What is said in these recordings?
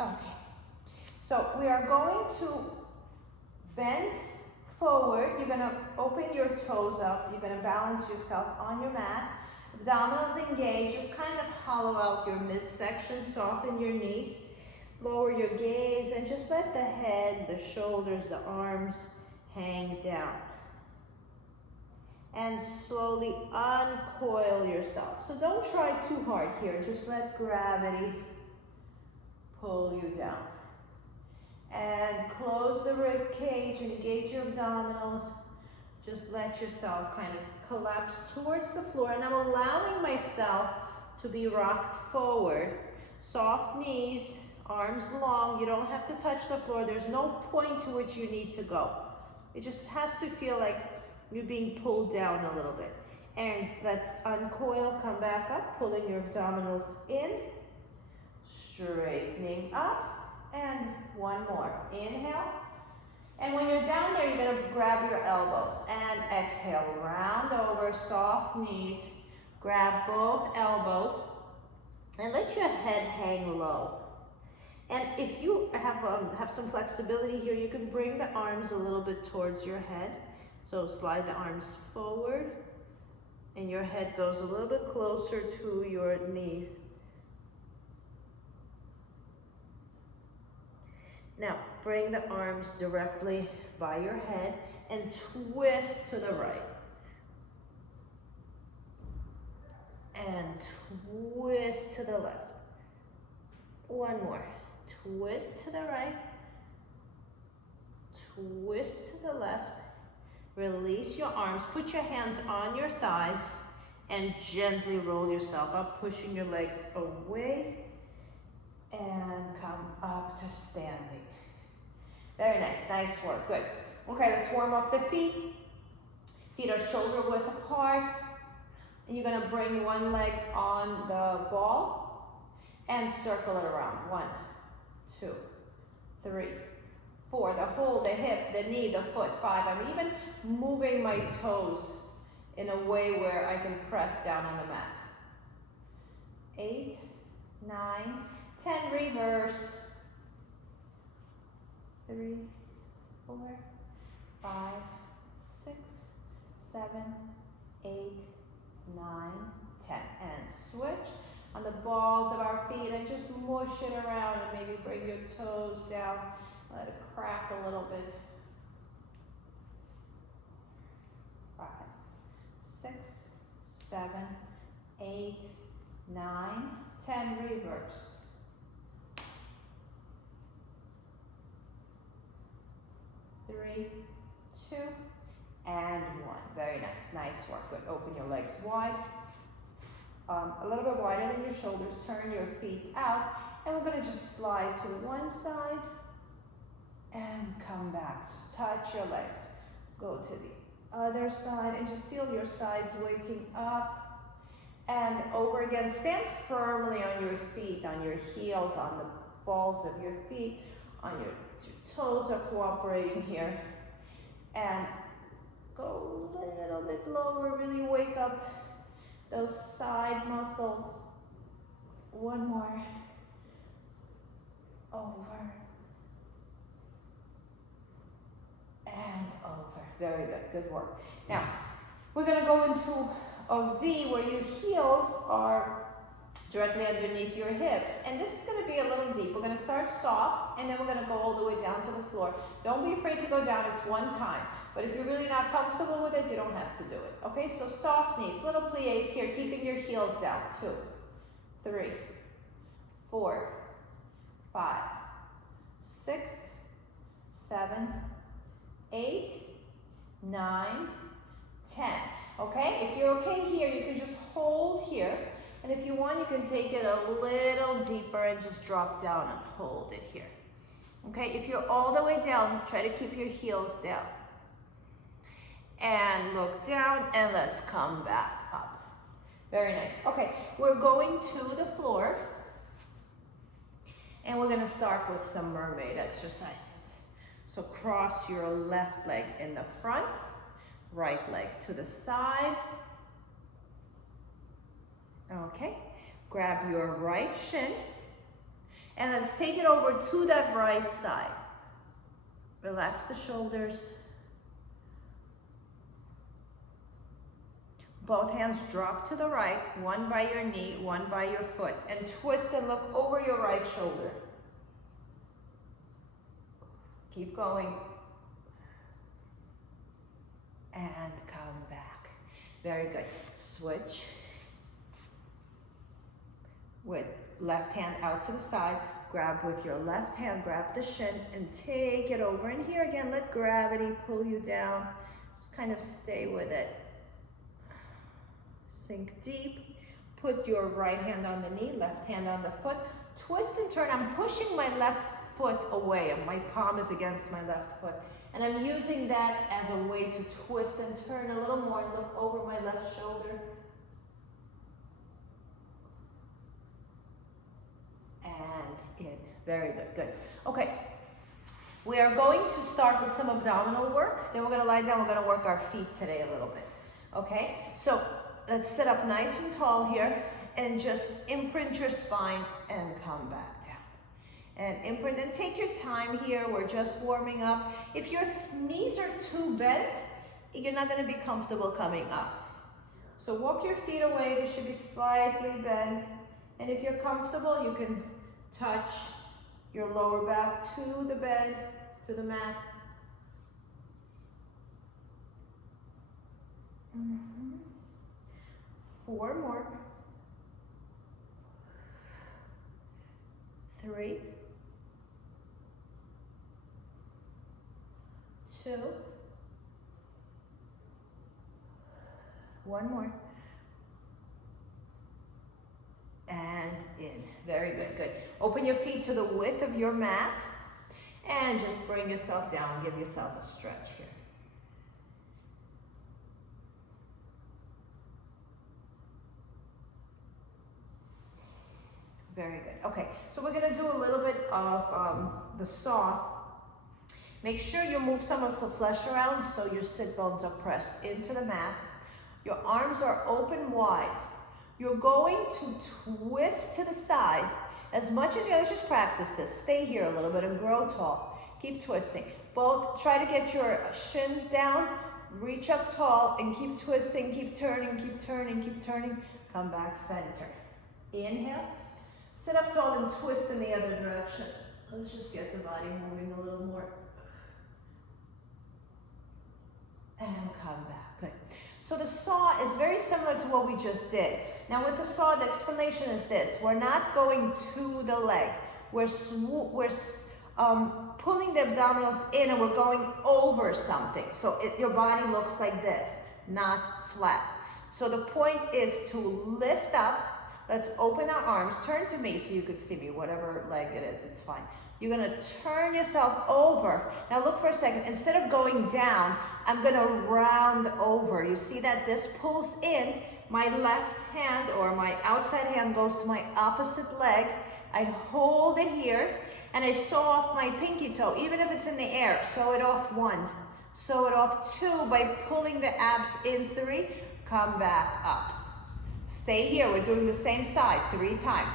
Okay. So we are going to bend forward. You're going to open your toes up. You're going to balance yourself on your mat. Abdominals engaged. Just kind of hollow out your midsection. Soften your knees. Lower your gaze and just let the head, the shoulders, the arms hang down. And slowly uncoil yourself. So don't try too hard here. Just let gravity pull you down. And close the rib cage, engage your abdominals. Just let yourself kind of collapse towards the floor. And I'm allowing myself to be rocked forward. Soft knees, arms long. You don't have to touch the floor. There's no point to which you need to go. It just has to feel like you're being pulled down a little bit. And let's uncoil, come back up, pulling your abdominals in, straightening up. And one more. Inhale. And when you're down there, you're going to grab your elbows. And exhale. Round over. Soft knees. Grab both elbows. And let your head hang low. And if you have some flexibility here, you can bring the arms a little bit towards your head. So slide the arms forward. And your head goes a little bit closer to your knees. Now, bring the arms directly by your head and twist to the right. And twist to the left. One more. Twist to the right. Twist to the left. Release your arms. Put your hands on your thighs and gently roll yourself up, pushing your legs away. And come up to standing. Very nice, nice work, good. Okay, let's warm up the feet. Feet are shoulder width apart. And you're gonna bring one leg on the ball and circle it around. 1, 2, 3, 4. The hold, the hip, the knee, the foot. 5. I'm even moving my toes in a way where I can press down on the mat. 8, 9, 10, reverse. 3, 4, 5, 6, 7, 8, 9, 10. And switch on the balls of our feet and just mush it around and maybe bring your toes down. Let it crack a little bit. 5, 6, 7, 8, 9, 10, reverse. 3, 2, and 1. Very nice. Nice work. Good. Open your legs wide. A little bit wider than your shoulders. Turn your feet out. And we're going to just slide to one side and come back. Just touch your legs. Go to the other side and just feel your sides waking up. And over again. Stand firmly on your feet, on your heels, on the balls of your feet, on your toes are cooperating here. And go a little bit lower, really wake up those side muscles. One more. Over. And over. Very good, good work. Now, we're gonna go into a V where your heels are directly underneath your hips. And this is gonna be a little deep. We're gonna start soft and then we're gonna go all the way down to the floor. Don't be afraid to go down, it's one time. But if you're really not comfortable with it, you don't have to do it. Okay, so soft knees, little plies here, keeping your heels down. 2, 3, 4, 5, 6, 7, 8, 9, 10. Okay, if you're okay here, you can just hold here. And if you want, you can take it a little deeper and just drop down and hold it here. Okay, if you're all the way down, try to keep your heels down. And look down and let's come back up. Very nice. Okay, we're going to the floor. And we're gonna start with some mermaid exercises. So cross your left leg in the front, right leg to the side. Okay, grab your right shin And let's take it over to that right side. Relax the shoulders. Both hands drop to the right, one by your knee, one by your foot, and twist and look over your right shoulder. Keep going. And come back. Very good. Switch. With left hand out to the side, grab with your left hand, grab the shin and take it over. And here again, let gravity pull you down. Just kind of stay with it. Sink deep. Put your right hand on the knee, left hand on the foot. Twist and turn. I'm pushing my left foot away. My palm is against my left foot. And I'm using that as a way to twist and turn a little more. Look over my left shoulder. And in. Very good, good. Okay, we are going to start with some abdominal work. Then we're gonna lie down, we're gonna work our feet today a little bit. Okay, so let's sit up nice and tall here and just imprint your spine and come back down. And imprint and take your time here, we're just warming up. If your knees are too bent, you're not gonna be comfortable coming up. So walk your feet away, they should be slightly bent. And if you're comfortable, you can touch your lower back to the bed, to the mat. Mm-hmm. 4 more. 3. 2. 1 more. And in. Very good, good. Open your feet to the width of your mat and just bring yourself down. Give yourself a stretch here. Very good. Okay, so we're gonna do a little bit of the saw. Make sure you move some of the flesh around so your sit bones are pressed into the mat. Your arms are open wide. You're going to twist to the side as much as you guys just practice this. Stay here a little bit and grow tall. Keep twisting. Both try to get your shins down, reach up tall and keep twisting, keep turning, keep turning, keep turning. Come back center. Inhale. Sit up tall and twist in the other direction. Let's just get the body moving a little more. And come back. Good. So the saw is very similar to what we just did. Now with the saw, the explanation is this. We're not going to the leg. We're pulling the abdominals in and we're going over something. So your body looks like this, not flat. So the point is to lift up. Let's open our arms. Turn to me so you could see me, whatever leg it is, it's fine. You're gonna turn yourself over. Now look for a second. Instead of going down, I'm gonna round over. You see that this pulls in. My left hand or my outside hand goes to my opposite leg. I hold it here and I sew off my pinky toe, even if it's in the air. Sew it off 1, sew it off 2 by pulling the abs in 3. Come back up. Stay here. We're doing the same side 3 times.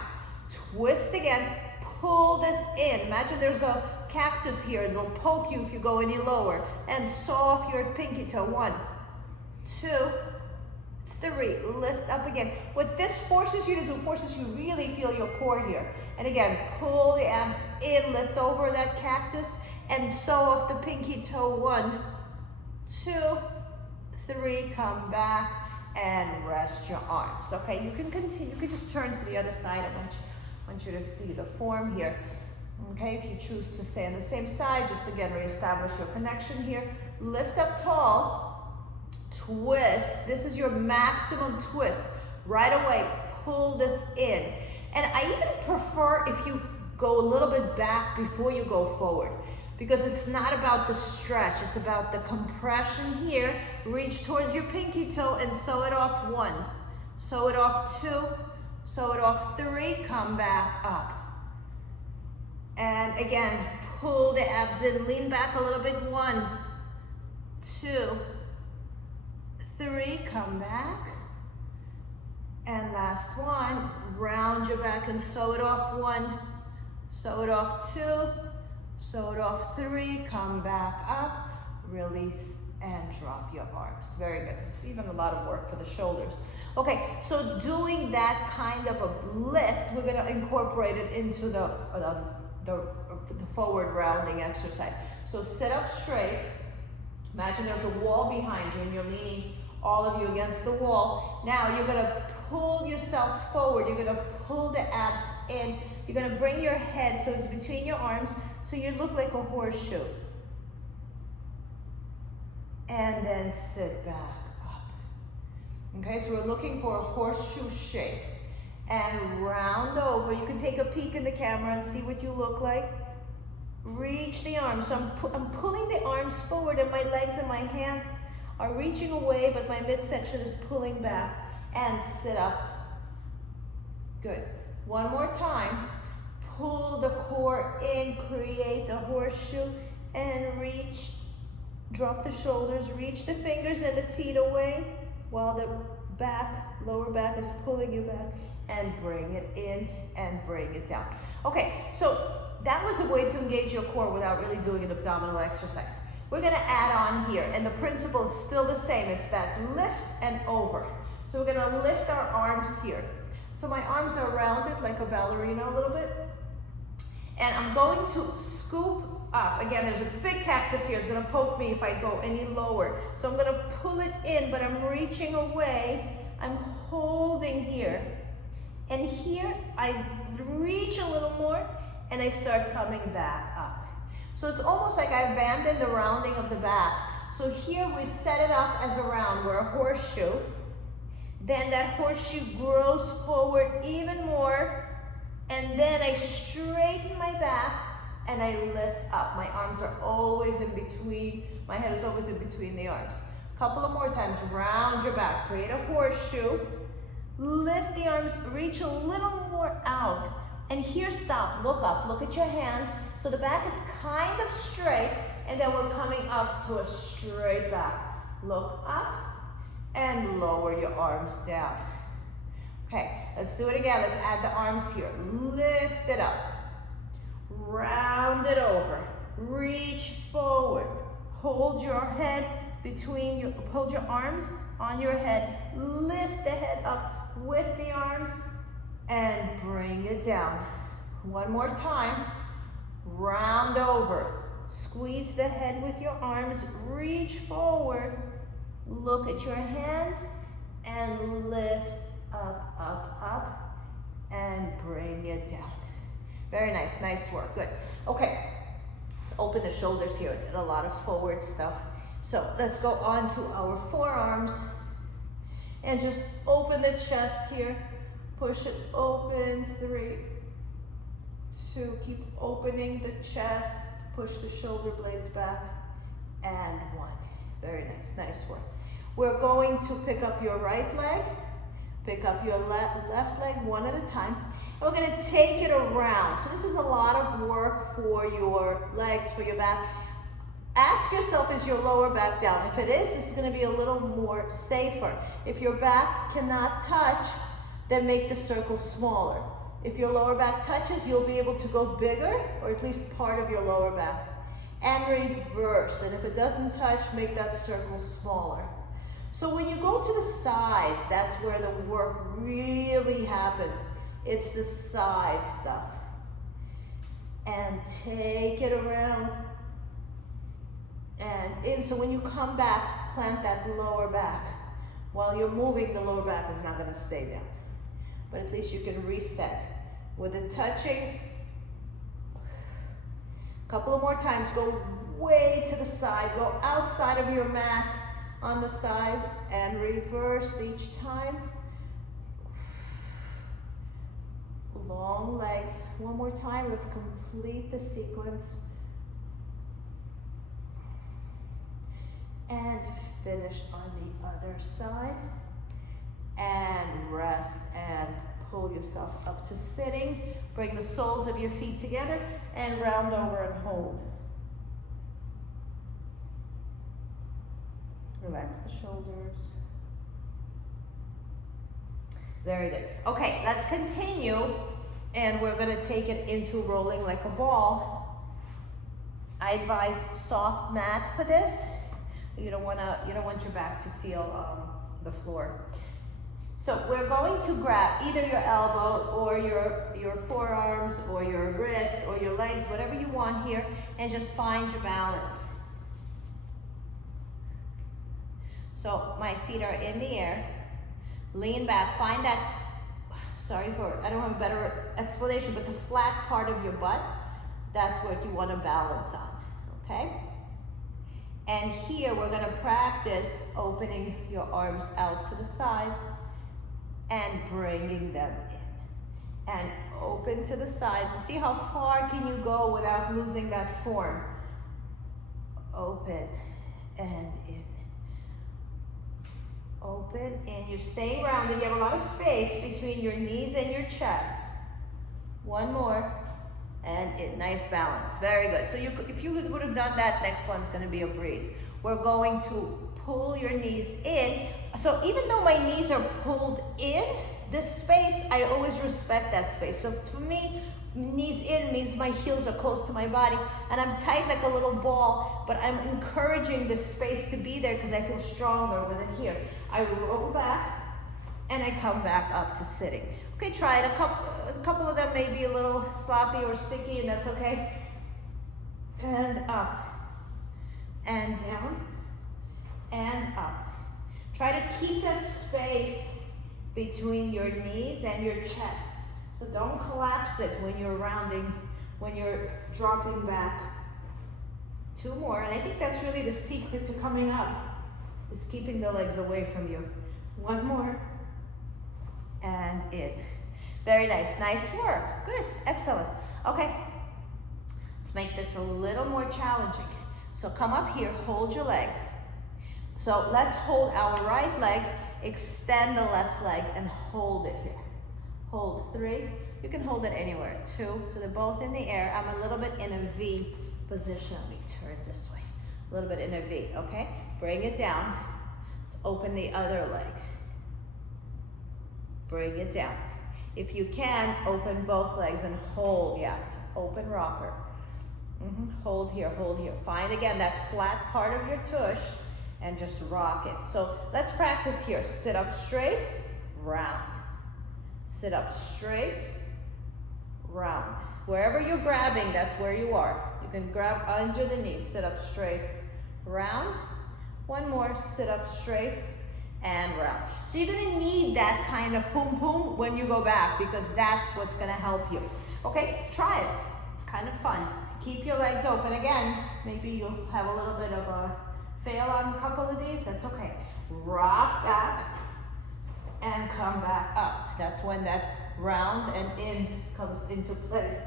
Twist again. Pull this in. Imagine there's a cactus here. It will poke you if you go any lower. And saw off your pinky toe. 1, 2, 3. Lift up again. What this forces you to do, forces you really feel your core here. And again, pull the abs in, lift over that cactus, and sew off the pinky toe. 1, 2, 3. Come back and rest your arms. Okay, you can continue. You can just turn to the other side. I want you to see the form here. Okay, if you choose to stay on the same side, just again reestablish your connection here. Lift up tall, twist. This is your maximum twist. Right away, pull this in. And I even prefer if you go a little bit back before you go forward, because it's not about the stretch, it's about the compression here. Reach towards your pinky toe and sew it off 1, sew it off 2, sew it off 3, come back up. And again, pull the abs in, lean back a little bit. 1, 2, 3, come back. And last one, round your back and sew it off. 1, sew it off 2, sew it off 3, come back up, release, and drop your arms. Very good. It's even a lot of work for the shoulders. Okay, so doing that kind of a lift, we're gonna incorporate it into the forward rounding exercise. So sit up straight. Imagine there's a wall behind you and you're leaning all of you against the wall. Now you're gonna pull yourself forward. You're gonna pull the abs in. You're gonna bring your head so it's between your arms so you look like a horseshoe. And then sit back up. Okay, so we're looking for a horseshoe shape. And round over. You can take a peek in the camera and see what you look like. Reach the arms. So I'm pulling the arms forward and my legs and my hands are reaching away, but my midsection is pulling back. And sit up. Good. One more time. Pull the core in, create the horseshoe, and reach. Drop the shoulders, reach the fingers and the feet away while the back, lower back is pulling you back, and bring it in and bring it down. Okay, so that was a way to engage your core without really doing an abdominal exercise. We're gonna add on here, and the principle is still the same. It's that lift and over. So we're gonna lift our arms here. So my arms are rounded like a ballerina a little bit. And I'm going to scoop up. Again, there's a big cactus here. It's gonna poke me if I go any lower. So I'm gonna pull it in, but I'm reaching away. I'm holding here. And here, I reach a little more, and I start coming back up. So it's almost like I abandoned the rounding of the back. So here we set it up as a round. We're a horseshoe. Then that horseshoe grows forward even more. And then I straighten my back and I lift up. My arms are always in between, my head is always in between the arms. Couple of more times, round your back, create a horseshoe, lift the arms, reach a little more out. And here stop, look up, look at your hands. So the back is kind of straight, and then we're coming up to a straight back. Look up and lower your arms down. Okay, let's do it again. Let's add the arms here. Lift it up. Round it over. Reach forward. Hold your head between you. Hold your arms on your head. Lift the head up with the arms and bring it down. One more time. Round over. Squeeze the head with your arms. Reach forward. Look at your hands and lift up, up, up, and bring it down. Very nice, nice work, good. Okay, let's open the shoulders here. I did a lot of forward stuff. So let's go on to our forearms and just open the chest here. Push it open, 3, 2, keep opening the chest. Push the shoulder blades back, and 1. Very nice, nice work. We're going to pick up your right leg. Pick up your left leg one at a time. And we're gonna take it around. So this is a lot of work for your legs, for your back. Ask yourself, is your lower back down? If it is, this is gonna be a little more safer. If your back cannot touch, then make the circle smaller. If your lower back touches, you'll be able to go bigger, or at least part of your lower back. And reverse, and if it doesn't touch, make that circle smaller. So when you go to the sides, that's where the work really happens. It's the side stuff. And take it around and in. So when you come back, plant that lower back. While you're moving, the lower back is not gonna stay down. But at least you can reset. With it touching, a couple of more times, go way to the side, go outside of your mat, on the side, and reverse each time. Long legs. One more time, let's complete the sequence. And finish on the other side. And rest and pull yourself up to sitting. Bring the soles of your feet together and round over and hold. Relax the shoulders. Very good. Okay, let's continue And we're gonna take it into rolling like a ball. I advise soft mat for this. You don't want your back to feel the floor. So we're going to grab either your elbow or your forearms or your wrist or your legs, whatever you want here, and just find your balance. So my feet are in the air. Lean back, find that, I don't have a better explanation, but the flat part of your butt, that's what you want to balance on, okay? And here we're going to practice opening your arms out to the sides and bringing them in. And open to the sides. And see how far can you go without losing that form. Open and in. Open, and you're staying rounded. You have a lot of space between your knees and your chest. One more, and in. Nice balance. Very good. So if you would have done that, next one's going to be a breeze. We're going to pull your knees in. So even though my knees are pulled in, this space, I always respect that space. So for me, knees in means my heels are close to my body and I'm tight like a little ball, but I'm encouraging this space to be there because I feel stronger with it here. I roll back and I come back up to sitting. Okay, try it. A couple of them may be a little sloppy or sticky, and that's okay. And up and down and up. Try to keep that space between your knees and your chest. So don't collapse it when you're rounding, when you're dropping back. Two more, and I think that's really the secret to coming up, is keeping the legs away from you. One more, and in. Very nice, nice work, good, excellent. Okay, let's make this a little more challenging. So come up here, hold your legs. So let's hold our right leg, extend the left leg, and hold it here. Hold 3, you can hold it anywhere. 2, so they're both in the air. I'm a little bit in a V position. Let me turn this way. A little bit in a V, okay? Bring it down. Let's open the other leg. Bring it down. If you can, open both legs and hold, yeah, open rocker. Hold here, hold here. Find again that flat part of your tush and just rock it. So let's practice here. Sit up straight, round. Sit up straight, round. Wherever you're grabbing, that's where you are. You can grab under the knees. Sit up straight, round. One more, sit up straight and round. So you're gonna need that kind of boom boom when you go back, because that's what's gonna help you. Okay, try it. It's kind of fun. Keep your legs open. Again, maybe you'll have a little bit of a fail on a couple of these. That's okay. Rock back and come back up. That's when that round and in comes into play.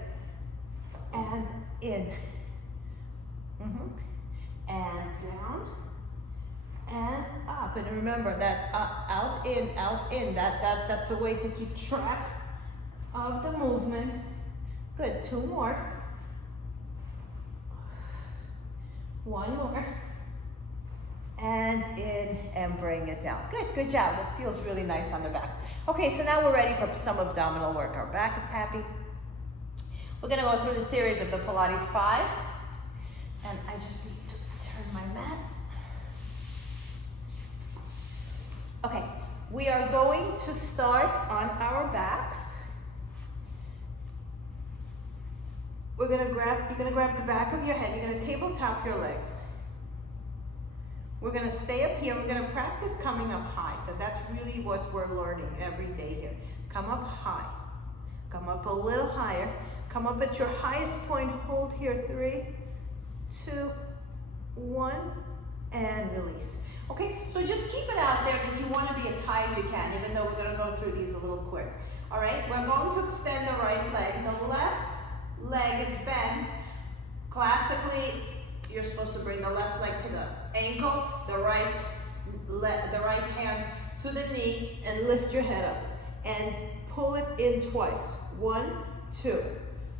And in. And down. And up. And remember that out, in. That's a way to keep track of the movement. Good. 2 more. 1 more. And in, and bring it down. Good job. This feels really nice on the back. Okay, so now we're ready for some abdominal work. Our back is happy. We're gonna go through the series of the Pilates 5. And I just need to turn my mat. Okay, we are going to start on our backs. You're gonna grab the back of your head. You're gonna tabletop your legs. We're gonna stay up here. We're gonna practice coming up high, because that's really what we're learning every day here. Come up high. Come up a little higher. Come up at your highest point. Hold here. 3, 2, 1, and release. Okay, so just keep it out there because you want to be as high as you can, even though we're gonna go through these a little quick. All right, we're going to extend the right leg. The left leg is bent. Classically, you're supposed to bring the left leg to the ankle, the right hand to the knee, and lift your head up. And pull it in twice. 1, 2.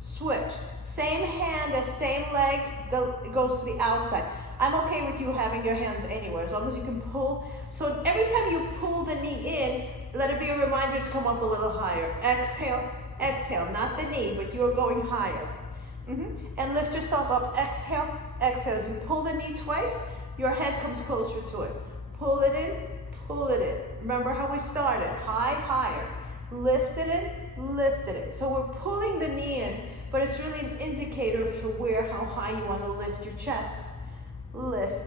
Switch. Same hand, the same leg, goes to the outside. I'm okay with you having your hands anywhere, as long as you can pull. So every time you pull the knee in, let it be a reminder to come up a little higher. Exhale, exhale, not the knee, but you're going higher. And lift yourself up, exhale, exhale. As you pull the knee twice, your head comes closer to it. Pull it in, pull it in. Remember how we started, high, higher. Lift it in, lifted it. So we're pulling the knee in, but it's really an indicator to how high you want to lift your chest. Lift,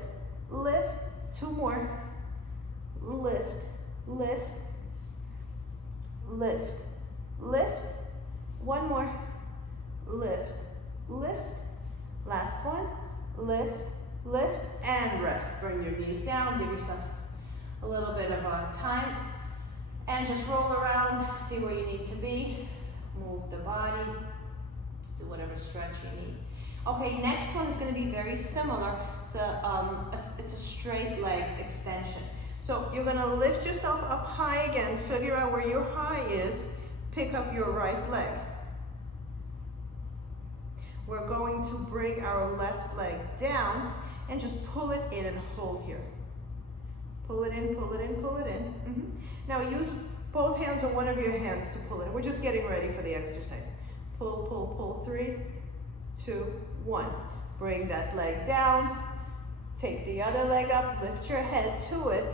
lift, 2 more. Lift, lift, lift, lift. 1 more. Lift, lift. Last one. Lift, lift, and rest. Bring your knees down, give yourself a little bit of time. And just roll around, see where you need to be. Move the body, do whatever stretch you need. Okay, next one is going to be very similar. It's a straight leg extension. So you're going to lift yourself up high again, figure out where your high is, pick up your right leg. We're going to bring our left leg down and just pull it in and hold here. Pull it in, pull it in, pull it in. Now use both hands or one of your hands to pull it in. We're just getting ready for the exercise. Pull, pull, pull, 3, 2, 1. Bring that leg down. Take the other leg up, lift your head to it.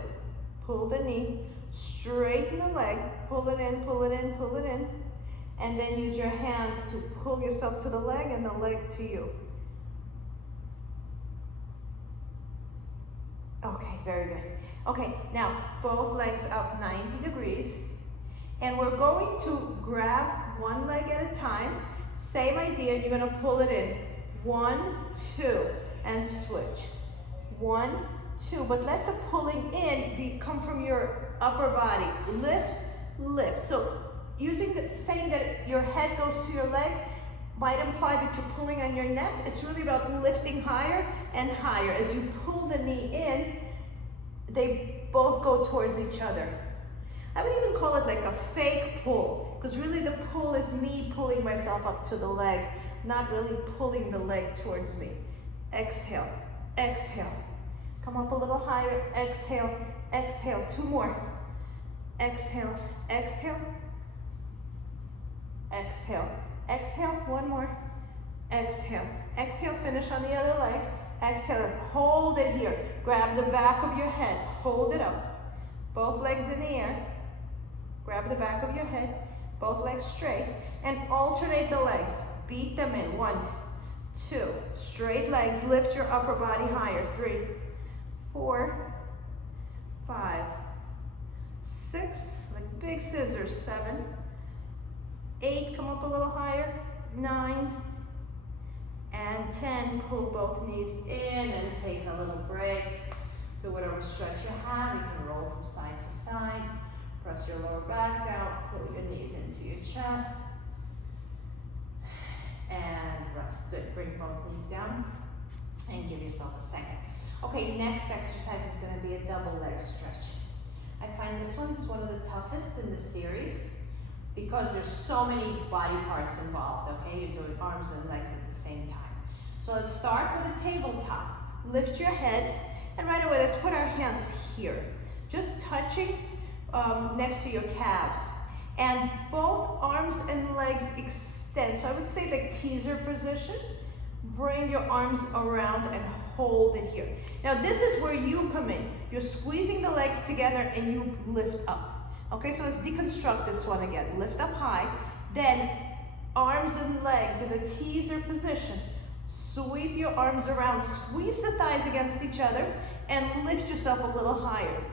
Pull the knee, straighten the leg, pull it in, pull it in, pull it in. And then use your hands to pull yourself to the leg and the leg to you. Okay, very good. Okay, now both legs up 90 degrees. And we're going to grab one leg at a time. Same idea, you're gonna pull it in. 1, 2, and switch. 1, 2, but let the pulling in come from your upper body. Lift, lift. So saying that your head goes to your leg might imply that you're pulling on your neck. It's really about lifting higher and higher. As you pull the knee in, they both go towards each other. I would even call it like a fake pull, because really the pull is me pulling myself up to the leg, not really pulling the leg towards me. Exhale, exhale. Come up a little higher, exhale, exhale. 2 more. Exhale, exhale. Exhale, exhale. 1 more. Exhale, exhale. Finish on the other leg. Exhale, hold it here. Grab the back of your head, hold it up. Both legs in the air. Grab the back of your head, both legs straight, and alternate the legs. Beat them in. 1, 2, straight legs. Lift your upper body higher. 3, 4, 5, 6, like big scissors. 7, 8, come up a little higher. 9, and 10, pull both knees in and take a little break. Do whatever stretch you have. You can roll from side to side. Press your lower back down, pull your knees into your chest. And rest. Good. Bring both knees down and give yourself a second. Okay, next exercise is going to be a double leg stretch. I find this one is one of the toughest in the series because there's so many body parts involved, okay? You're doing arms and legs at the same time. So let's start with a tabletop. Lift your head, and right away, let's put our hands here, just touching next to your calves. And both arms and legs extend. So I would say the teaser position. Bring your arms around and hold it here. Now this is where you come in. You're squeezing the legs together and you lift up. Okay, so let's deconstruct this one again. Lift up high, then arms and legs in a teaser position. Sweep your arms around, squeeze the thighs against each other, and lift yourself a little higher.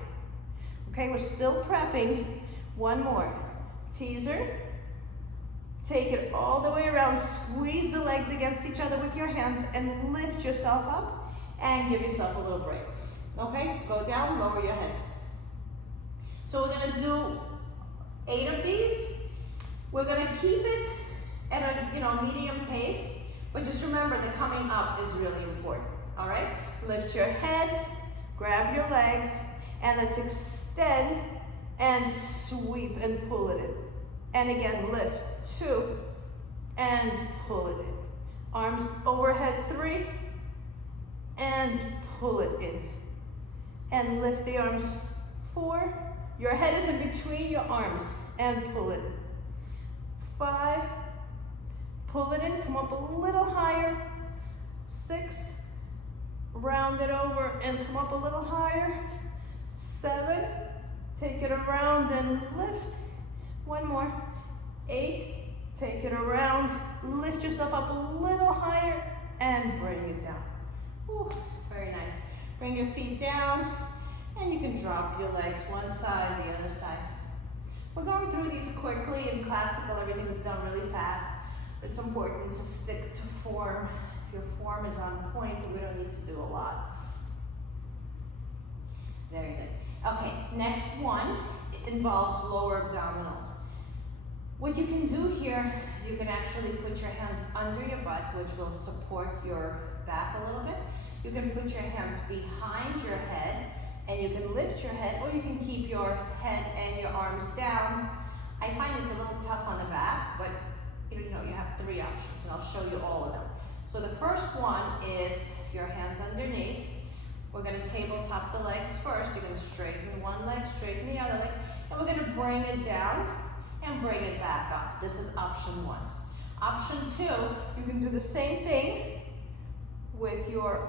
Okay, we're still prepping. 1 more. Teaser. Take it all the way around. Squeeze the legs against each other with your hands and lift yourself up and give yourself a little break. Okay, go down, lower your head. So we're gonna do 8 of these. We're gonna keep it at a medium pace, but just remember the coming up is really important. All right, lift your head, grab your legs, and let's extend and sweep and pull it in. And again, lift. 2, and pull it in. Arms overhead. 3, and pull it in. And lift the arms. 4, your head is in between your arms, and pull it in. 5, pull it in, come up a little higher, 6, round it over and come up a little higher, 7, take it around and lift, 1 more, 8, take it around, lift yourself up a little higher and bring it down. Ooh, very nice. Bring your feet down and you can drop your legs one side, the other side. We're going through these quickly. In classical, everything is done really fast. It's important to stick to form. If your form is on point, we don't need to do a lot. Very good. Okay, next one involves lower abdominals. What you can do here is you can actually put your hands under your butt, which will support your back a little bit. You can put your hands behind your head, and you can lift your head, or you can keep your head and your arms down. I find it's a little tough on the back, but you have 3 options, and I'll show you all of them. So the first one is your hands underneath. We're going to tabletop the legs first. You're going to straighten one leg, straighten the other leg, and we're going to bring it down and bring it back up. This is option 1. Option 2, you can do the same thing with your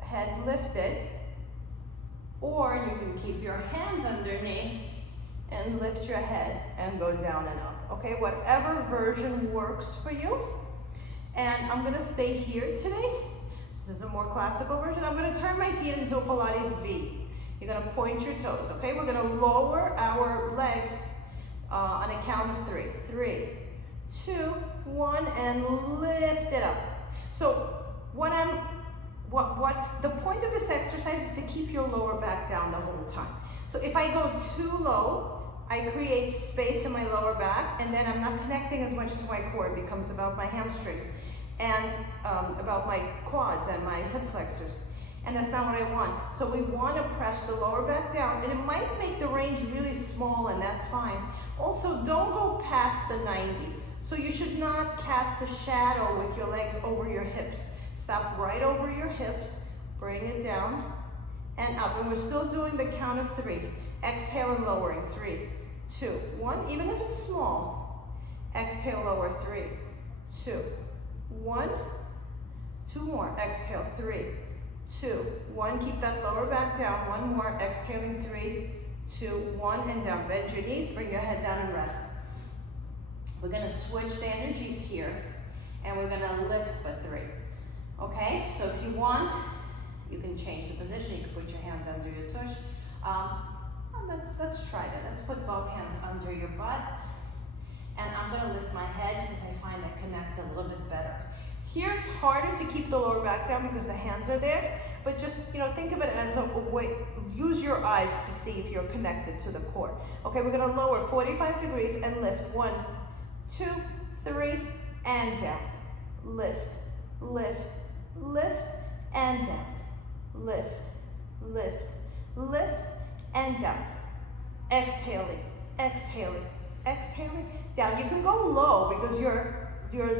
head lifted, or you can keep your hands underneath and lift your head and go down and up. Okay, whatever version works for you. And I'm gonna stay here today. This is a more classical version. I'm gonna turn my feet into a Pilates V. You're gonna point your toes, okay? We're gonna lower our legs on a count of 3. 3, 2, 1, and lift it up. So what's the point of this exercise is to keep your lower back down the whole time. So if I go too low, I create space in my lower back, and then I'm not connecting as much to my core. It becomes about my hamstrings and about my quads and my hip flexors. And that's not what I want. So we want to press the lower back down, and it might make the range really small, and that's fine. Also, don't go past the 90. So you should not cast a shadow with your legs over your hips. Stop right over your hips, bring it down and up. And we're still doing the count of 3. Exhale and lowering, 3, 2, 1, even if it's small. Exhale, lower, 3, 2, 1, 2 more. Exhale, 3, 2, 1. Keep that lower back down. 1 more. Exhaling, 3, 2, 1, and down. Bend your knees, bring your head down and rest. We're gonna switch the energies here, and we're gonna lift for 3. Okay, so if you want, you can change the position. You can put your hands under your tush. Let's try that. Let's put both hands under your butt. And I'm gonna lift my head because I find I connect a little bit better. Here it's harder to keep the lower back down because the hands are there, but just, think of it as a way, use your eyes to see if you're connected to the core. Okay, we're gonna lower 45 degrees and lift. 1, 2, 3, and down. Lift, lift, lift, and down. Lift, lift, lift, and down. Exhaling, exhaling, exhaling, down. You can go low because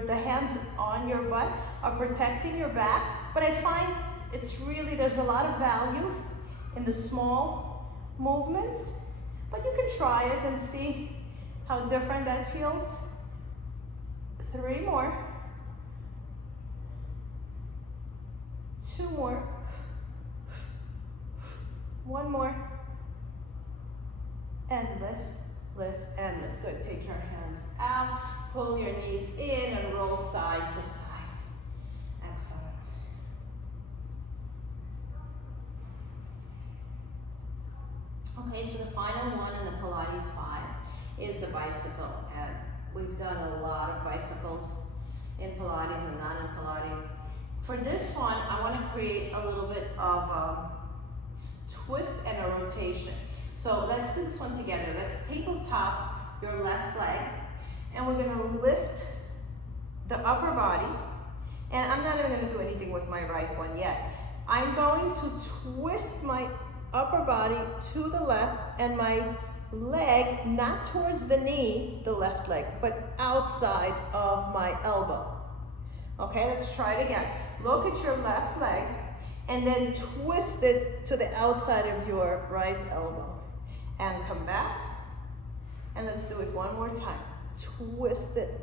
the hands on your butt are protecting your back, but I find there's a lot of value in the small movements, but you can try it and see how different that feels. 3 more. 2 more. 1 more. And lift, lift, and lift. Good. Take your hands out. Pull your knees in and roll side to side. Excellent. Okay, so the final one in the Pilates 5 is the bicycle. And we've done a lot of bicycles in Pilates and not in Pilates. For this one, I want to create a little bit of a twist and a rotation. So let's do this one together. Let's tabletop your left leg, and we're going to lift the upper body. And I'm not even going to do anything with my right one yet. I'm going to twist my upper body to the left and my leg not towards the knee, the left leg, but outside of my elbow. Okay, let's try it again. Look at your left leg and then twist it to the outside of your right elbow. And come back. And let's do it one more time. twist it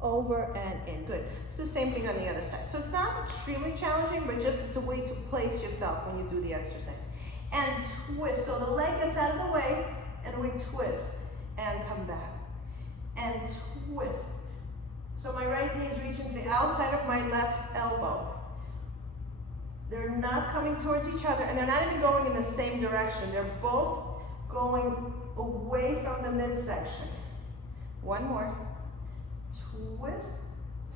over and in. Good. So same thing on the other side. So it's not extremely challenging, but just it's a way to place yourself when you do the exercise. And twist. So the leg gets out of the way, and we twist and come back. And twist. So my right knee is reaching to the outside of my left elbow. They're not coming towards each other, and they're not even going in the same direction. They're both going away from the midsection. One more. Twist.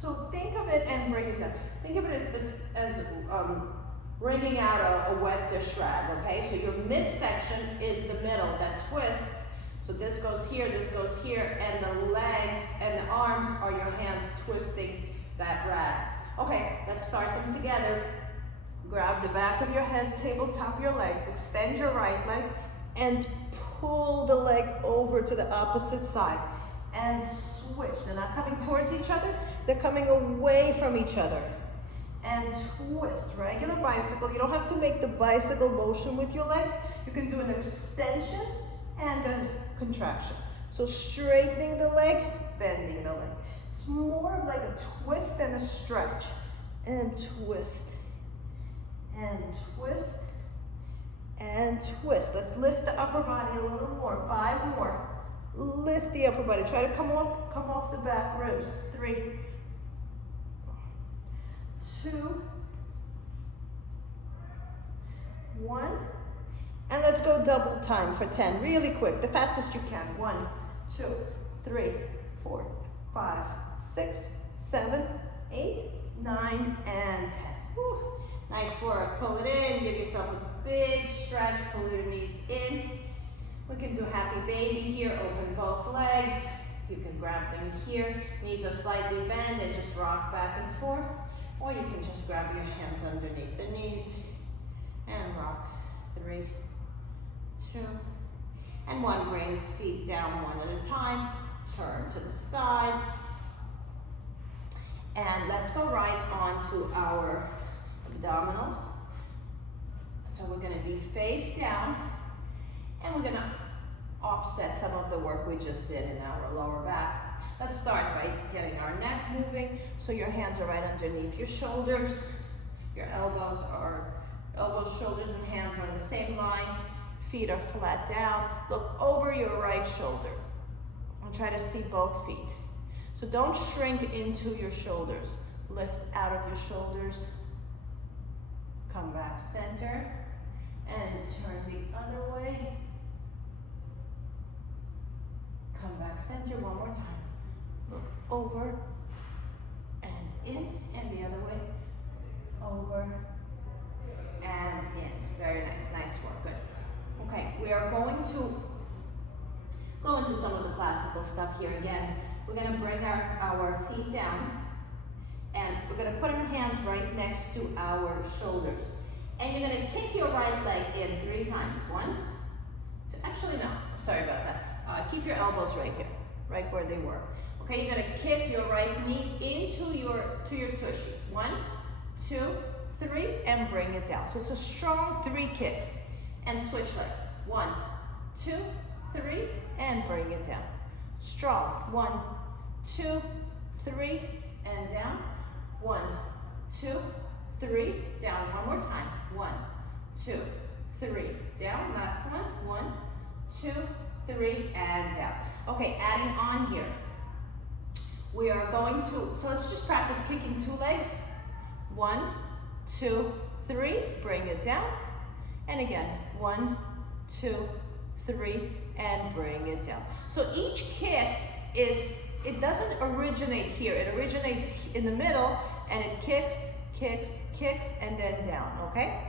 So think of it and bring it down. Think of it as wringing out a wet dish rag, okay? So your midsection is the middle that twists. So this goes here, and the legs and the arms are your hands twisting that rag. Okay, let's start them together. Grab the back of your head, tabletop your legs, extend your right leg, and pull the leg over to the opposite side. And switch. They're not coming towards each other, they're coming away from each other. And twist, regular bicycle. You don't have to make the bicycle motion with your legs. You can do an extension and a contraction. So straightening the leg, bending the leg. It's more of like a twist and a stretch. And twist. And twist. And twist. Let's lift the upper body a little more. 5 more. Lift the upper body. Try to come off the back ribs. 3, 2, 1. And let's go double time for 10. Really quick. The fastest you can. 1, 2, 3, 4, 5, 6, 7, 8, 9, and 10. Whew. Nice work. Pull it in. Give yourself a big stretch. Pull your knees in. We can do happy baby here, open both legs. You can grab them here. Knees are slightly bent and just rock back and forth. Or you can just grab your hands underneath the knees and rock. 3, 2, and 1. Bring feet down one at a time. Turn to the side. And let's go right on to our abdominals. So we're going to be face down. And we're going to offset some of the work we just did in our lower back. Let's start by getting our neck moving. So your hands are right underneath your shoulders. Your elbows, shoulders, and hands are on the same line. Feet are flat down. Look over your right shoulder. And try to see both feet. So don't shrink into your shoulders. Lift out of your shoulders. Come back center. And turn the other way. Come back center one more time. Look over and in, and the other way. Over and in. Very nice. Nice work. Good. Okay, we are going to go into some of the classical stuff here again. We're going to bring our feet down, and we're going to put our hands right next to our shoulders. And you're going to kick your right leg in 3 times. 1, 2, actually no, sorry about that. Keep your elbows right here, right where they were. Okay, you're going to kick your right knee into your tushy. 1, 2, 3, and bring it down. So it's a strong 3 kicks. And switch legs. 1, 2, 3, and bring it down. Strong. 1, 2, 3, and down. 1, 2, 3, down. One more time. 1, 2, 3, down. Last one. 1, 2, 3, and down. Okay, adding on here. We are going to, so let's just practice kicking 2 legs. 1, 2, 3, bring it down. And again, 1, 2, 3, and bring it down. So each kick it doesn't originate here. It originates in the middle, and it kicks, kicks, kicks, and then down, okay?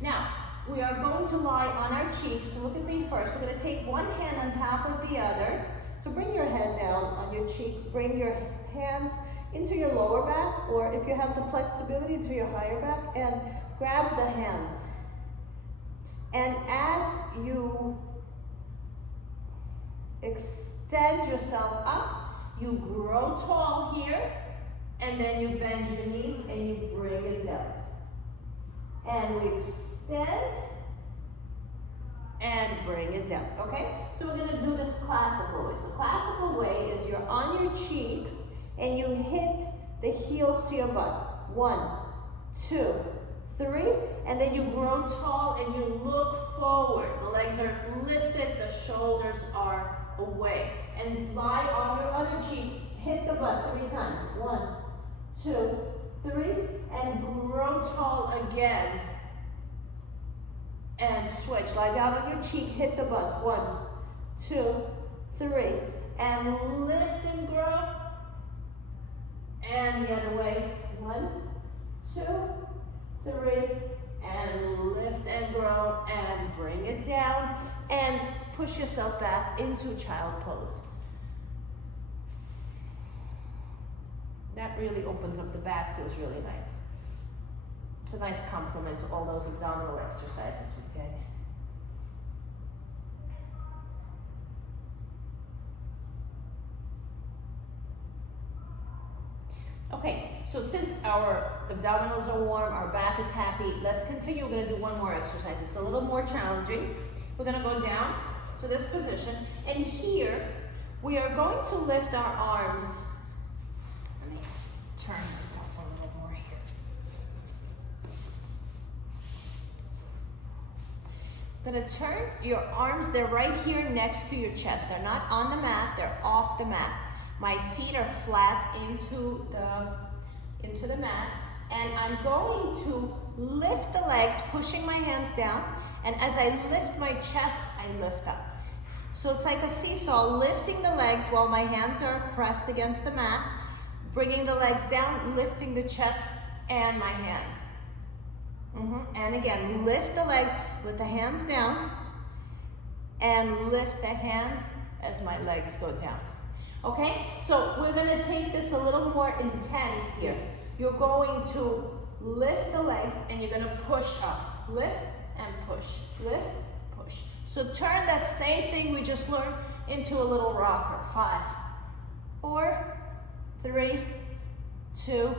Now, we are going to lie on our cheeks. So look at me first. We're going to take one hand on top of the other. So bring your head down on your cheek. Bring your hands into your lower back, or if you have the flexibility, into your higher back, and grab the hands. And as you extend yourself up, you grow tall here, and then you bend your knees and you bring it down. And we extend, and bring it down, okay? So we're gonna do this classical way. So classical way is you're on your cheek and you hit the heels to your butt. 1, 2, 3, and then you grow tall and you look forward. The legs are lifted, the shoulders are away. And lie on your other cheek, hit the butt 3 times. 1, 2, 3, and grow tall again. And switch, lie down on your cheek, hit the butt. 1, 2, 3, and lift and grow. And the other way. 1, 2, 3, and lift and grow, and bring it down, and push yourself back into child pose. That really opens up the back, feels really nice. It's a nice complement to all those abdominal exercises we did. Okay, so since our abdominals are warm, our back is happy, let's continue. We're gonna do one more exercise. It's a little more challenging. We're gonna go down to this position, and here we are going to lift our arms. Let me turn myself a little more here. Gonna turn your arms, they're right here next to your chest. They're not on the mat, they're off the mat. My feet are flat into the mat, and I'm going to lift the legs, pushing my hands down, and as I lift my chest, I lift up. So it's like a seesaw, lifting the legs while my hands are pressed against the mat, bringing the legs down, lifting the chest and my hands. And again, lift the legs with the hands down, and lift the hands as my legs go down. Okay, so we're gonna take this a little more intense here. You're going to lift the legs and you're gonna push up. Lift and push, lift, push. So turn that same thing we just learned into a little rocker. 5, 4, 3, 2,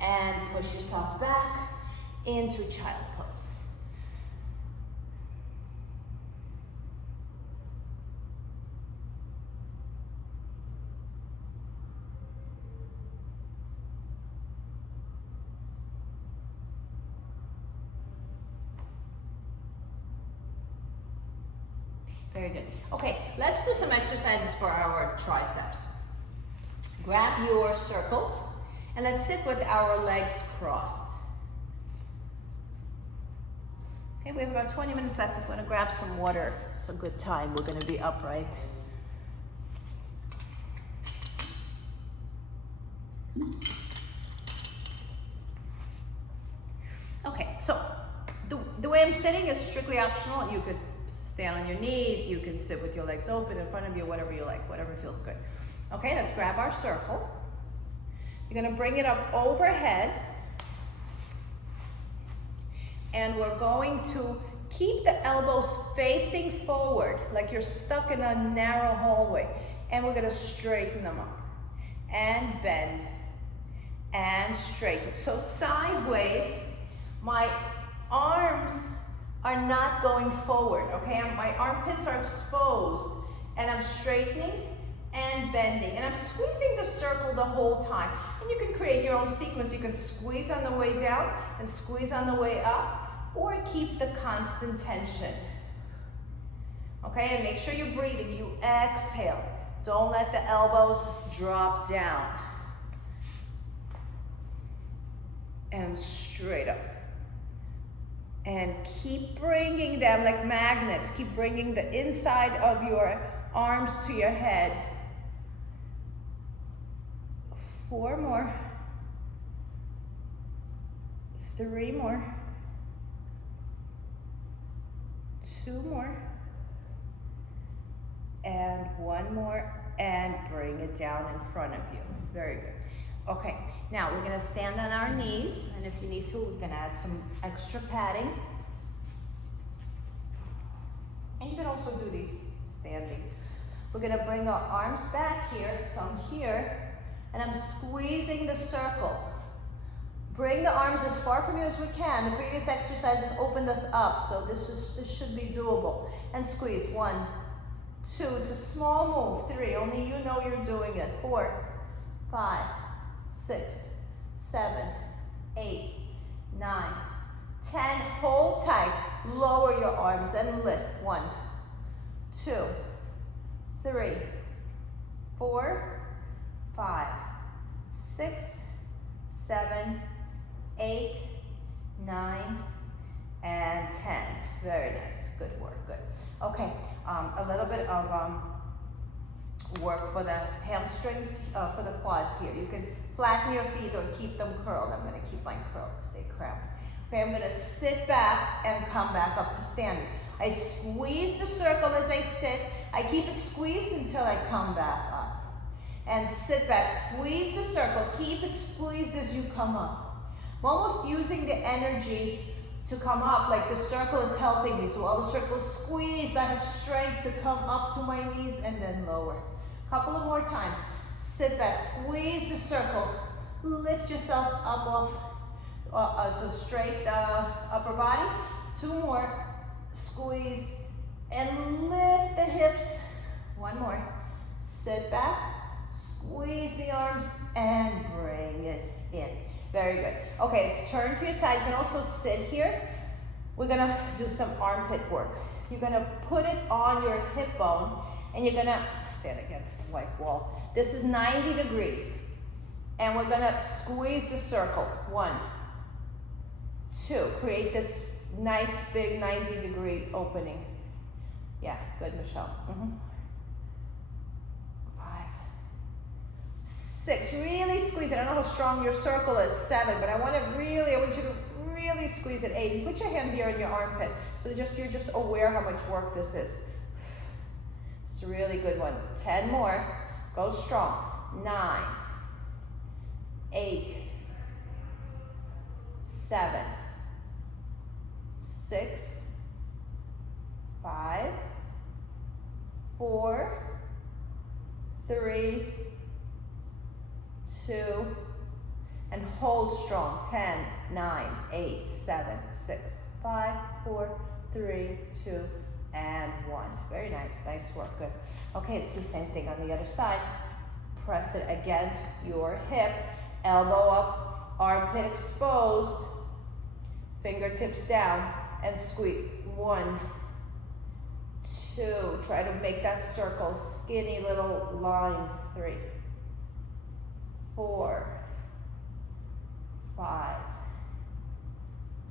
and push yourself back into child pose. Very good. Okay, let's do some exercises for our triceps. Grab your circle and let's sit with our legs crossed. Okay, we have about 20 minutes left. I'm going to grab some water. It's a good time. We're going to be upright. Okay, so the way I'm sitting is strictly optional. You could stand on your knees, you can sit with your legs open in front of you, whatever you like, whatever feels good. Okay, let's grab our circle. You're gonna bring it up overhead, and we're going to keep the elbows facing forward, like you're stuck in a narrow hallway, and we're gonna straighten them up, and bend, and straighten. So sideways, my arms are not going forward, okay? My armpits are exposed, and I'm straightening and bending, and I'm squeezing the circle the whole time. And you can create your own sequence. You can squeeze on the way down and squeeze on the way up, or keep the constant tension. Okay, and make sure you're breathing. You exhale. Don't let the elbows drop down. And straight up. And keep bringing them like magnets. Keep bringing the inside of your arms to your head. 4 more. 3 more. 2 more. And 1 more. And bring it down in front of you. Very good. Okay, now we're gonna stand on our knees, and if you need to, we can add some extra padding. And you can also do these standing. We're gonna bring our arms back here, so I'm here, and I'm squeezing the circle. Bring the arms as far from you as we can. The previous exercises opened us up, so this should be doable. And squeeze. 1, 2. It's a small move. 3. Only you know you're doing it. 4, 5, 6, 7, 8, 9, 10. Hold tight. Lower your arms and lift. 1, 2, 3, 4, 5, 6, 7, 8, 9, and 10. Very nice. Good work. Good. Okay. A little bit of work for the hamstrings, for the quads here. You can flatten your feet or keep them curled. I'm going to keep mine curled because they cramp. Okay, I'm going to sit back and come back up to standing. I squeeze the circle as I sit. I keep it squeezed until I come back up. And sit back, squeeze the circle. Keep it squeezed as you come up. I'm almost using the energy to come up, like the circle is helping me. So while the circle is squeezed, I have strength to come up to my knees and then lower. Couple of more times. Sit back, squeeze the circle. Lift yourself up off to straight upper body. 2 more. Squeeze and lift the hips. 1 more. Sit back, squeeze the arms and bring it in. Very good. Okay, let's turn to your side. You can also sit here. We're gonna do some armpit work. You're gonna put it on your hip bone and you're gonna stand against the white wall. This is 90 degrees. And we're gonna squeeze the circle. 1, 2. Create this nice big 90-degree opening. Yeah, good, Michelle. 5, 6. Really squeeze it. I don't know how strong your circle is. 7, but I want you to really squeeze it. 8. And put your hand here in your armpit, so that you're just aware how much work this is. It's a really good one. 10 more. Go strong. 9, 8, 7, 6, 5, 4, 3, 2, and hold strong. 10, 9, 8, 7, 6, 5, 4, 3, 2, and 1. Very nice. Nice work. Good. Okay, let's do the same thing on the other side. Press it against your hip. Elbow up, armpit exposed, fingertips down, and squeeze. 1, 2. Try to make that circle skinny little line. 3, 4, 5,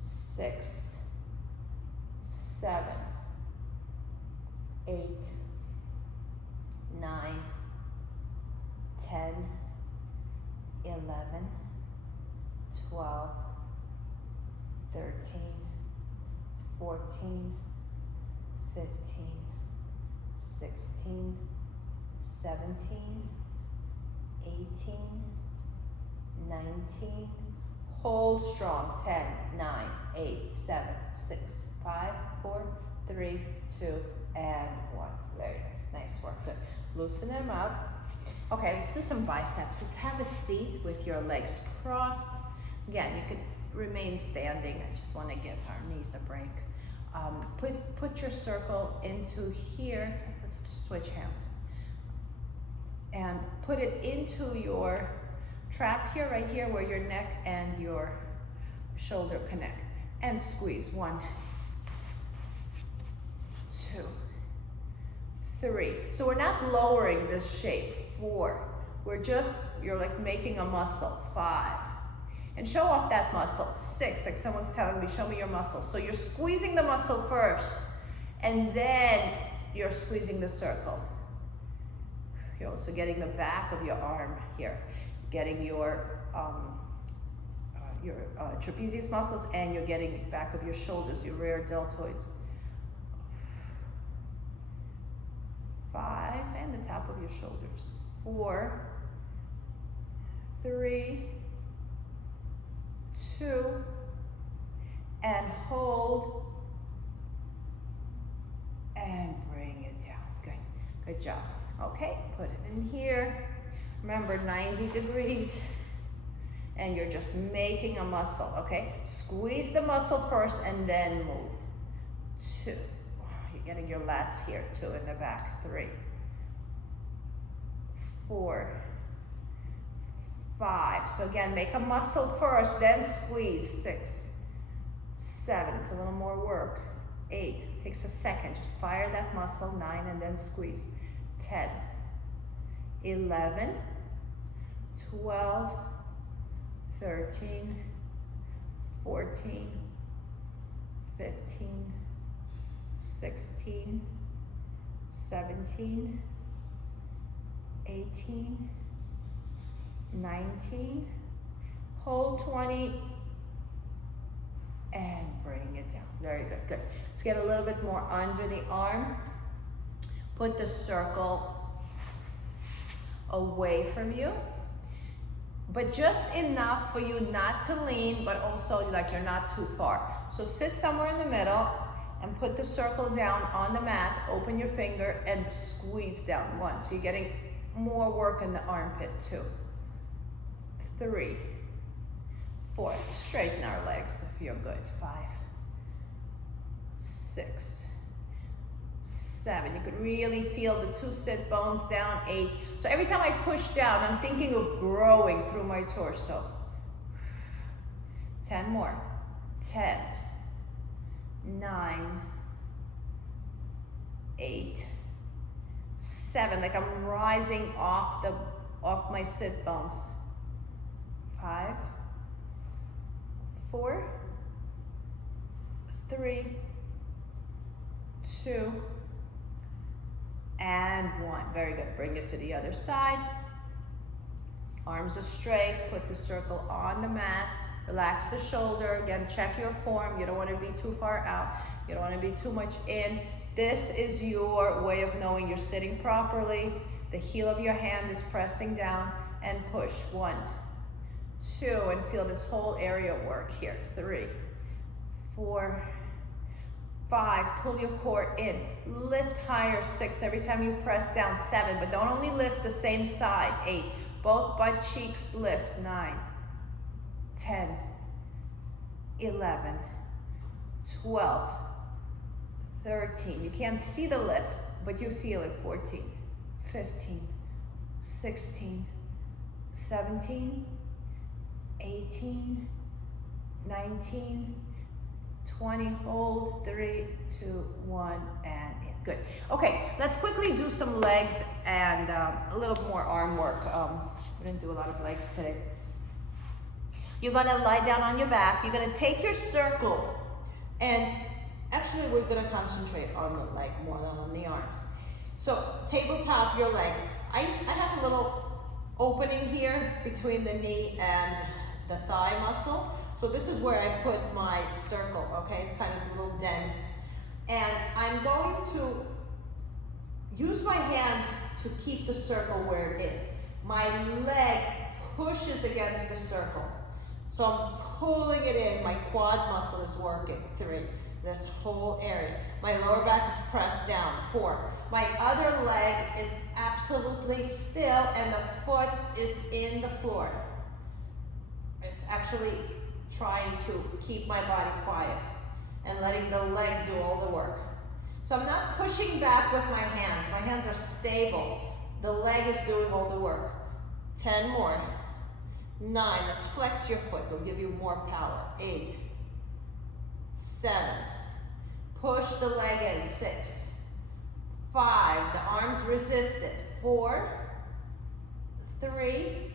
6, 7, 8, 9, 10, 11, 12, 13, 14, 15, 16, 17, 18, 19, hold strong. 10, 9, 8, 7, 6, 5, 4, 3, 2, and 1. Very nice. Nice work. Good. Loosen them up. Okay, let's do some biceps. Let's have a seat with your legs crossed. Again, you could remain standing. I just want to give our knees a break. Put your circle into here. Let's switch hands. And put it into your trap here, right here, where your neck and your shoulder connect. And squeeze. 1, 2, 3. So we're not lowering this shape. 4. You're like making a muscle. 5. And show off that muscle. 6, like someone's telling me, show me your muscle. So you're squeezing the muscle first, and then you're squeezing the circle. You're also getting the back of your arm here, getting your trapezius muscles, and you're getting back of your shoulders, your rear deltoids. 5, and the top of your shoulders. 4, 3, 2, and hold, and bring it down. Good. Good job. Okay, put it in here. Remember, 90 degrees. and you're just making a muscle, okay? Squeeze the muscle first and then move. 2. You're getting your lats here, 2 in the back. 3, 4, 5. So again, make a muscle first, then squeeze. 6, 7. It's a little more work. 8. Takes a second. Just fire that muscle. 9 and then squeeze. 10, 11, 12, 13, 14, 15, 16, 17, 18, 19, hold 20, and bring it down. Very good, good. Let's get a little bit more under the arm. Put the circle away from you, but just enough for you not to lean, but also like you're not too far. So sit somewhere in the middle and put the circle down on the mat, open your finger and squeeze down. 1, so you're getting more work in the armpit. 2, 3, 4, straighten our legs to feel good. 5, 6, 7, you could really feel the 2 sit bones down. 8, so every time I push down, I'm thinking of growing through my torso. 10 more. 10, 9, 8, 7, like I'm rising off my sit bones. 5, 4, 3, 2, and 1. Very good. Bring it to the other side. Arms are straight. Put the circle on the mat. Relax the shoulder. Again, check your form. You don't want to be too far out. You don't want to be too much in. This is your way of knowing you're sitting properly. The heel of your hand is pressing down and push. 1, 2, and feel this whole area work here. 3, 4, 5, pull your core in. Lift higher. 6, every time you press down. 7, but don't only lift the same side. 8, both butt cheeks lift. 9, 10, 11, 12, 13. You can't see the lift, but you feel it. 14, 15, 16, 17, 18, 19, 20, hold, 3, 2, 1, and in. Good. Okay, let's quickly do some legs and a little more arm work. We didn't do a lot of legs today. You're gonna lie down on your back. You're gonna take your circle, and actually we're gonna concentrate on the leg more than on the arms. So tabletop your leg. I have a little opening here between the knee and the thigh muscle. So this is where I put my circle, okay? It's kind of a little dent. And I'm going to use my hands to keep the circle where it is. My leg pushes against the circle. So I'm pulling it in. My quad muscle is working. 3, this whole area. My lower back is pressed down. 4, my other leg is absolutely still and the foot is in the floor. It's actually trying to keep my body quiet and letting the leg do all the work. So I'm not pushing back with my hands. My hands are stable. The leg is doing all the work. 10 more. 9, let's flex your foot. It'll give you more power. 8, 7, push the leg in. 6, 5, the arms resist it. 4, 3,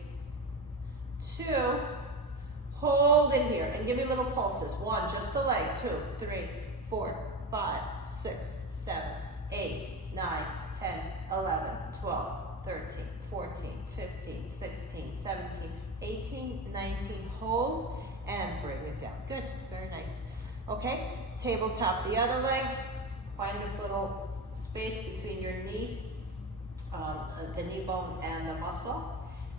2, hold in here and give me little pulses. 1, just the leg. 2, 3, 4, 5, 6, 7, 8, 9, 10, 11, 12, 13, 14, 15, 16, 17, 18, 19, hold and bring it down. Good, very nice. Okay, tabletop the other leg. Find this little space between your knee, the knee bone and the muscle,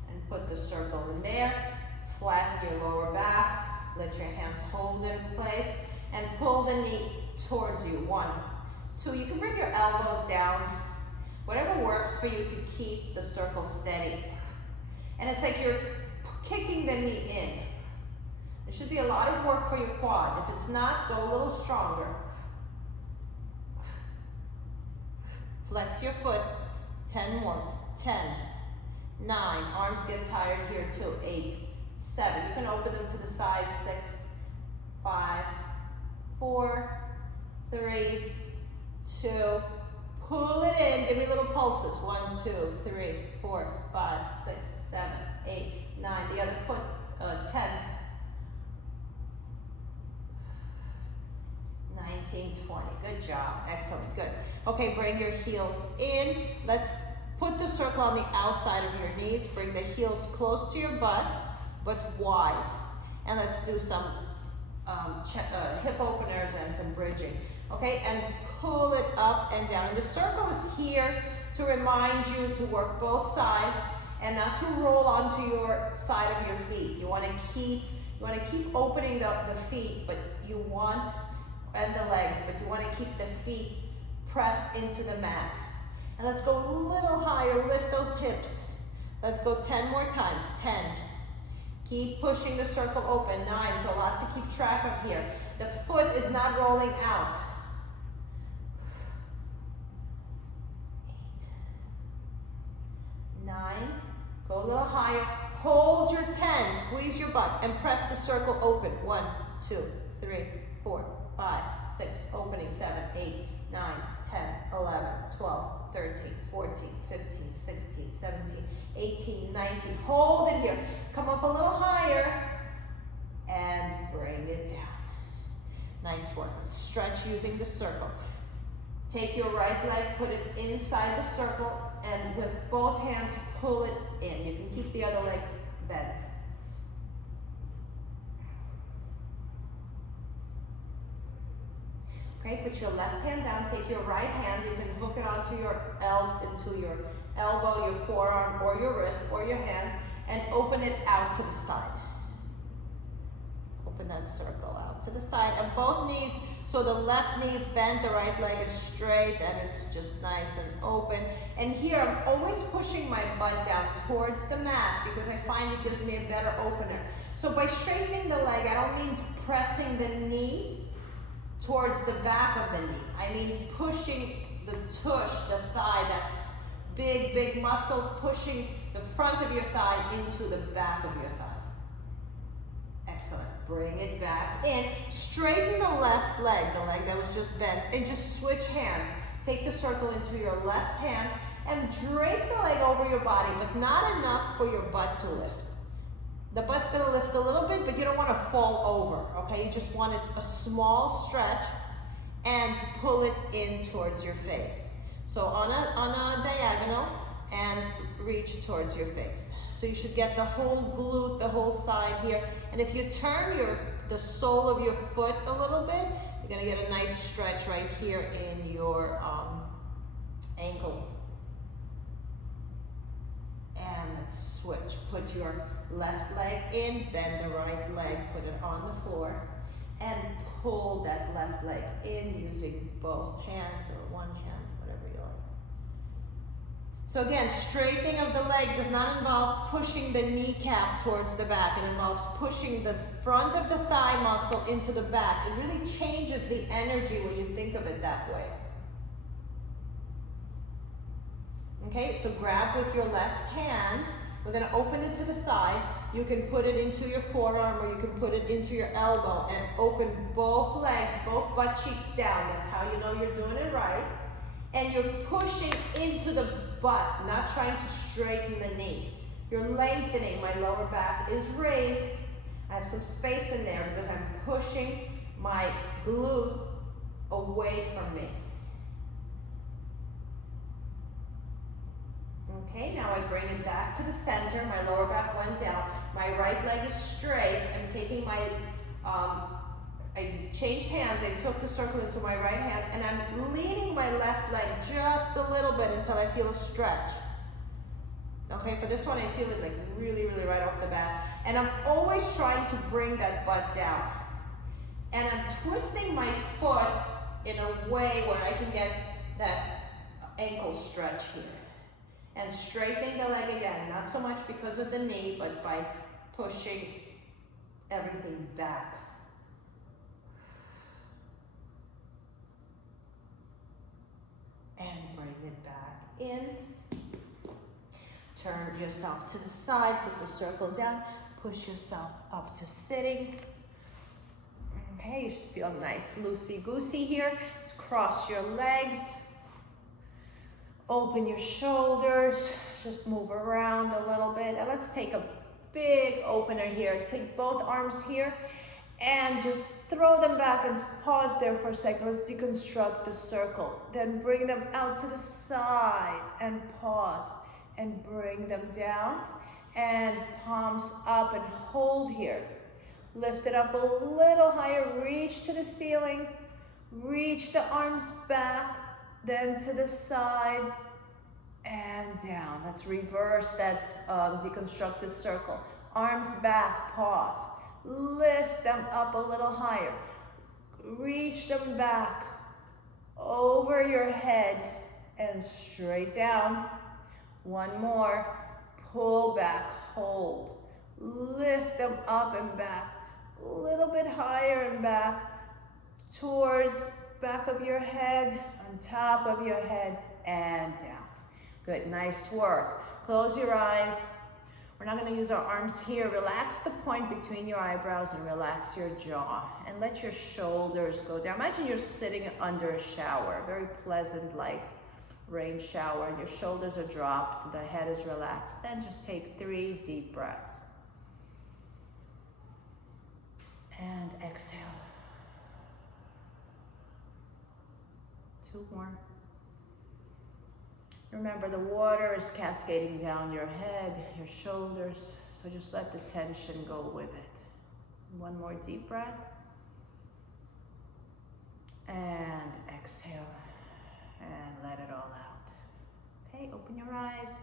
and put the circle in there. Flatten your lower back, let your hands hold in place, and pull the knee towards you. 1, 2, you can bring your elbows down, whatever works for you to keep the circle steady. And it's like you're kicking the knee in. It should be a lot of work for your quad. If it's not, go a little stronger. Flex your foot. 10 more. 10, 9. Arms get tired here too. 8, 7. You can open them to the side. 6, 5, 4, 3, 2. Pull it in. Give me little pulses. 1, 2, 3, 4, 5, 6, 7, 8, 9. The other foot tense. 19, 20. Good job. Excellent. Good. Okay, bring your heels in. Let's put the circle on the outside of your knees. Bring the heels close to your butt, but wide. And let's do some hip openers and some bridging. Okay, and pull it up and down. And the circle is here to remind you to work both sides and not to roll onto your side of your feet. You want to keep opening the feet, but you want, and the legs, but you want to keep the feet pressed into the mat. And let's go a little higher, lift those hips. Let's go 10 more times. 10. Keep pushing the circle open. 9, so a lot to keep track of here. The foot is not rolling out. 8, 9, go a little higher. Hold your 10, squeeze your butt, and press the circle open. 1, 2, 3, 4, 5, 6, opening 7, 8, 9, 10, 11, 12, 13, 14, 15, 16, 17, 18, 19. Hold it here. Come up a little higher and bring it down. Nice work. Stretch using the circle. Take your right leg, put it inside the circle, and with both hands, pull it in. You can keep the other legs bent. Okay, put your left hand down, take your right hand, you can hook it onto your elbow, your forearm, or your wrist, or your hand, and open it out to the side. Open that circle out to the side, and both knees, so the left knee is bent, the right leg is straight, and it's just nice and open. And here, I'm always pushing my butt down towards the mat, because I find it gives me a better opener. So by straightening the leg, I don't mean pressing the knee towards the back of the knee. I mean pushing the tush, the thigh, that big muscle, pushing the front of your thigh into the back of your thigh. Excellent. Bring it back in. Straighten the left leg, the leg that was just bent, and just switch hands. Take the circle into your left hand and drape the leg over your body, but not enough for your butt to lift. The butt's going to lift a little bit, but you don't want to fall over, okay? You just want a small stretch and pull it in towards your face. So on a diagonal and reach towards your face. So you should get the whole glute, the whole side here. And if you turn the sole of your foot a little bit, you're going to get a nice stretch right here in your ankle. And let's switch. Put your left leg in, bend the right leg, put it on the floor, and pull that left leg in using both hands or one hand, whatever you like. So again, straightening of the leg does not involve pushing the kneecap towards the back. It involves pushing the front of the thigh muscle into the back. It really changes the energy when you think of it that way. Okay, so grab with your left hand. We're going to open it to the side. You can put it into your forearm or you can put it into your elbow and open both legs, both butt cheeks down. That's how you know you're doing it right. And you're pushing into the butt, not trying to straighten the knee. You're lengthening. My lower back is raised. I have some space in there because I'm pushing my glute away from me. Okay, now I bring it back to the center. My lower back went down. My right leg is straight. I'm taking my, I changed hands. I took the circle into my right hand and I'm leaning my left leg just a little bit until I feel a stretch. Okay, for this one I feel it like really right off the bat. And I'm always trying to bring that butt down. And I'm twisting my foot in a way where I can get that ankle stretch here. And straightening the leg again, not so much because of the knee, but by pushing everything back. And bring it back in. Turn yourself to the side, put the circle down, push yourself up to sitting. Okay, you should feel nice loosey-goosey here. Let's cross your legs. Open your shoulders. Just move around a little bit. And let's take a big opener here. Take both arms here and just throw them back and pause there for a second. Let's deconstruct the circle. Then bring them out to the side and pause. And bring them down and palms up and hold here. Lift it up a little higher, reach to the ceiling, reach the arms back, then to the side and down. Let's reverse that deconstructed circle. Arms back, pause. Lift them up a little higher. Reach them back over your head and straight down. One more, pull back, hold. Lift them up and back, a little bit higher and back, towards back of your head, on top of your head, and down. Good, nice work. Close your eyes. We're not gonna use our arms here. Relax the point between your eyebrows and relax your jaw. And let your shoulders go down. Imagine you're sitting under a shower, very pleasant like rain shower, and your shoulders are dropped, the head is relaxed. Then just take 3 deep breaths. And exhale. 2 more. Remember, the water is cascading down your head, your shoulders, so just let the tension go with it. 1 more deep breath. And exhale. And let it all out. Okay, open your eyes.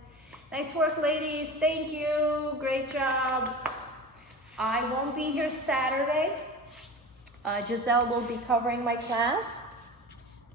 Nice work, ladies. Thank you. Great job. I won't be here Saturday. Giselle will be covering my class.